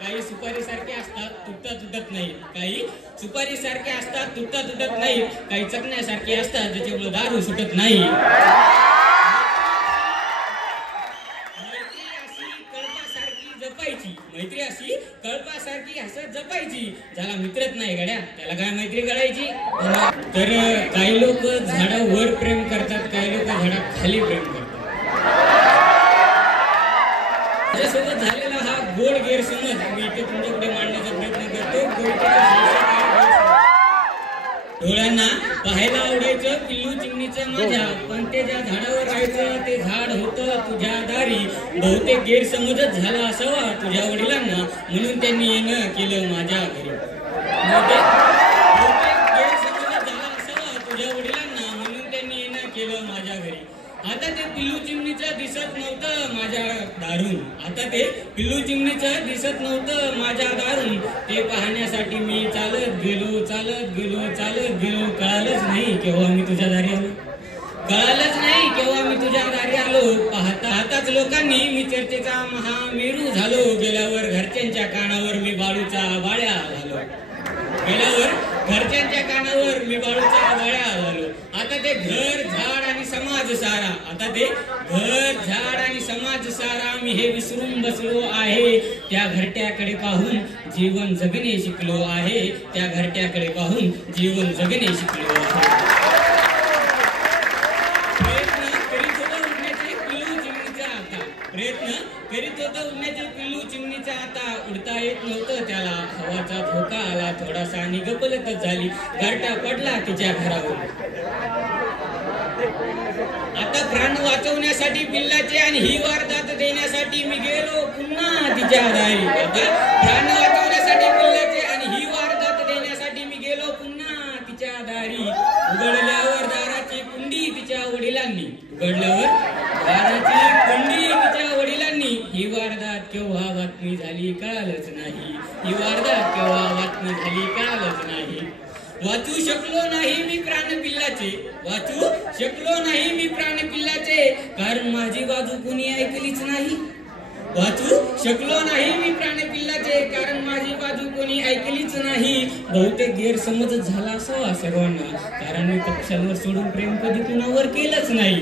काही सुपारी सारखे असतात तुटत तुटत नाही, काही सुपारी सारखे असतात तुटत तुटत नाही, काही चकण्यासारखे असतात ज्याच्यामुळे दारू सुटत नाही. मैत्री अशी कळपासारखी हसत जपायची. ज्याला मित्रच नाही गड्या त्याला काय मैत्री करायची. तर काही लोक झाडावर प्रेम करतात, काही लोक झाडाखाली प्रेम करतात. माझ्यासोबत झालेला हा गोड गैरसमज मी इथे तुमच्याकडे मांडण्याचा प्रयत्न करतो. डोळ्यांना पाहायला आवडायचं पिल्लू चिमणीचं माझ्या, पण ते ज्या झाडावर राहायचं ते झाड होतं तुझ्या दारी. बहुतेक गैरसमजच झाला असावा तुझ्या वडिलांना, म्हणून त्यांनी येणं केलं माझ्या घरी. बहुतेक गैरसमजच झाला असावा तुझ्या वडिलांना, म्हणून त्यांनी येणं केलं माझ्या घरी. आता ते पिल्लू चिमणीचं दिसत नव्हतं माझ्या दारून, आता ते पिल्लू चिमणीचं दिसत नव्हतं माझ्या दारून. ते पाहण्यासाठी मी चालत गेलो चालत गेलो चालत गेलो. कळालंच नाही केव्हा मी तुझ्या दारी आलो, कळालंच नाही केव्हा मी तुझ्या दारी आलो. पाहताच लोकांनी मी चर्चेचा महामेरू झालो. गेल्यावर घरच्यांच्या कानावर मी बाळूचा बाळ्या झालो, गेल्यावर घरच्यांच्या कानावर मी बाळूचा बाळ्या झालो. आता ते घर झाड आणि समाज सारा, आता ते घर झाड आणि समाज सारा मी हे विसरून बसलो आहे. त्या घरट्याकडे पाहून जीवन जगणे शिकलो आहे, त्या घरट्याकडे पाहून जीवन जगणे शिकलो आहे. प्रयत्न करीत होता उडण्याचे पिल्लू चिमणीचा आता. उडता येत नव्हतं त्याला, हवाचा झोका आला थोडासा आणि गपलतच झाली. गारटा पडला तिच्या घरावर. आता प्राण वाचवण्यासाठी पिल्लाचे आणि ही वारदात देण्यासाठी मी गेलो पुन्हा तिच्या दारी. आता प्राण वाचवण्यासाठी पिल्लाचे आणि ही वारदात देण्यासाठी मी गेलो पुन्हा तिच्या दारी. उघडल्यावर दाराची कुंडी तिच्या वडिलांनी, उघडल्यावर दाराची कुंडी तिच्या वडिलांनी. ही वारदात केव्हा बातमी झाली कळालंच नाही, ही वारदात केव्हा बातमी झाली कळालंच नाही. वाचू शकलो नाही मी प्राण पिल्लाचे, वाचू शकलो नाही मी प्राण पिल्लाचे, कारण माझी बाजू कोणी ऐकलीच नाही. वाचू शकलो नाही मी प्राण पिल्लाचे, कारण माझी बाजू कोणी ऐकलीच नाही. बहुतेक गैरसमजच झाला असावा सर्वांना, कारण मी पक्ष्यांवर सोडून प्रेम कधी कुणावर केलंच नाही.